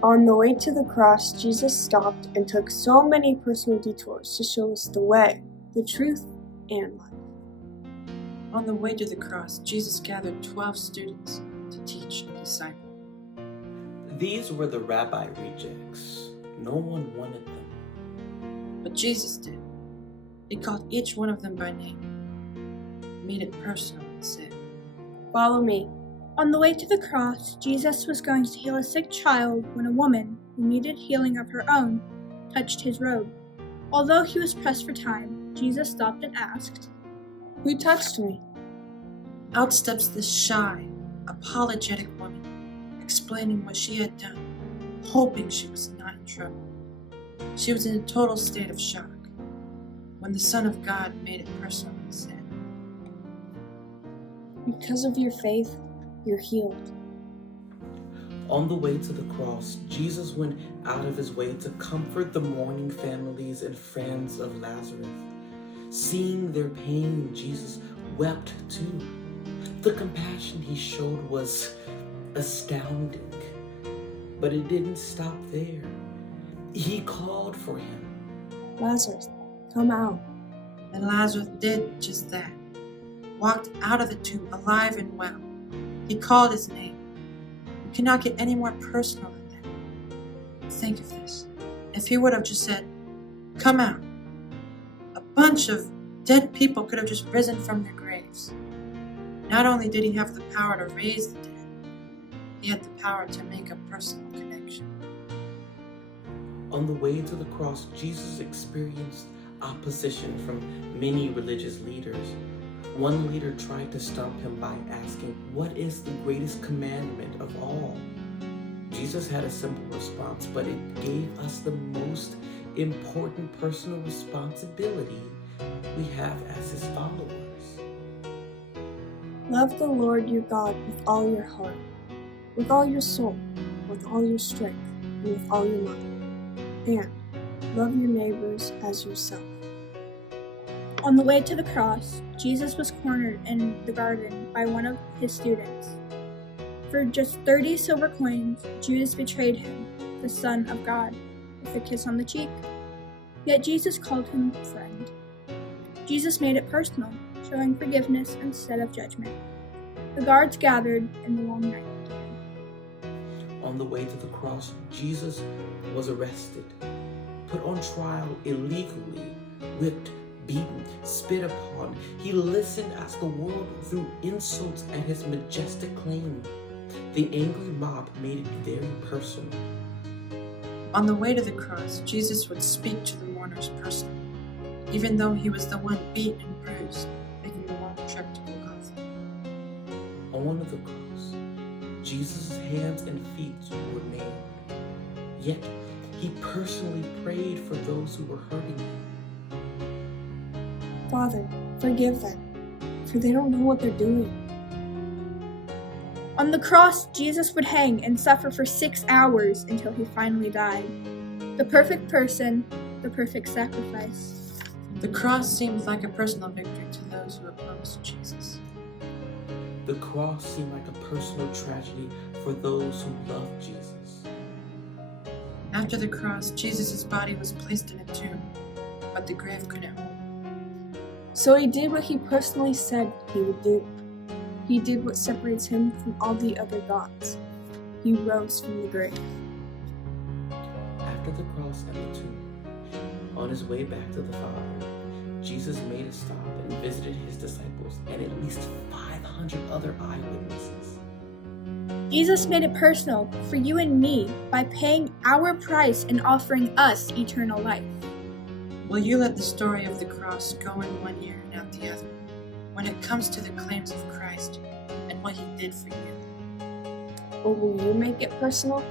On the way to the cross, Jesus stopped and took so many personal detours to show us the way, the truth, and life. On the way to the cross, Jesus gathered 12 students to teach and disciple. These were the rabbi rejects. No one wanted them. But Jesus did. He called each one of them by name, made it personal, and said, "Follow me." On the way to the cross, Jesus was going to heal a sick child when a woman, who needed healing of her own, touched his robe. Although he was pressed for time, Jesus stopped and asked, "Who touched me?" Out steps this shy, apologetic woman, explaining what she had done, hoping she was not in trouble. She was in a total state of shock when the Son of God made it personal and said, "Because of your faith, you're healed." On the way to the cross, Jesus went out of his way to comfort the mourning families and friends of Lazarus. Seeing their pain, Jesus wept too. The compassion he showed was astounding, but it didn't stop there. He called for him. "Lazarus, come out." and Lazarus did just that, walked out of the tomb alive and well. He called his name. You cannot get any more personal than that. Think of this. If he would have just said, "Come out," a bunch of dead people could have just risen from their graves. Not only did he have the power to raise the dead, he had the power to make a personal connection. On the way to the cross, Jesus experienced opposition from many religious leaders. One leader tried to stump him by asking, "What is the greatest commandment of all?" Jesus had a simple response, but it gave us the most important personal responsibility we have as his followers. Love the Lord your God with all your heart, with all your soul, with all your strength, and with all your mind. And love your neighbors as yourself. On the way to the cross, Jesus was cornered in the garden by one of his students. For just 30 silver coins, Judas betrayed him, the Son of God, with a kiss on the cheek. Yet Jesus called him friend. Jesus made it personal, showing forgiveness instead of judgment. The guards gathered in the long night. On the way to the cross, Jesus was arrested, put on trial illegally, whipped, beaten, spit upon. He listened as the world threw insults at his majestic claim. The angry mob made it very personal. On the way to the cross, Jesus would speak to the mourners personally, even though he was the one beat and bruised, making the long trip to Golgotha. On the cross, Jesus' hands and feet were nailed. Yet, he personally prayed for those who were hurting him. "Father, forgive them, for they don't know what they're doing." On the cross, Jesus would hang and suffer for 6 hours until he finally died. The perfect person, the perfect sacrifice. The cross seemed like a personal victory to those who opposed Jesus. The cross seemed like a personal tragedy for those who loved Jesus. After the cross, Jesus' body was placed in a tomb, but the grave couldn't hold him. So he did what he personally said he would do. He did what separates him from all the other gods. He rose from the grave. After the cross and the tomb, on his way back to the Father, Jesus made a stop and visited his disciples and at least 500 other eyewitnesses. Jesus made it personal for you and me by paying our price and offering us eternal life. Will you let the story of the cross go in one ear and out the other when it comes to the claims of Christ and what he did for you? Or will you make it personal?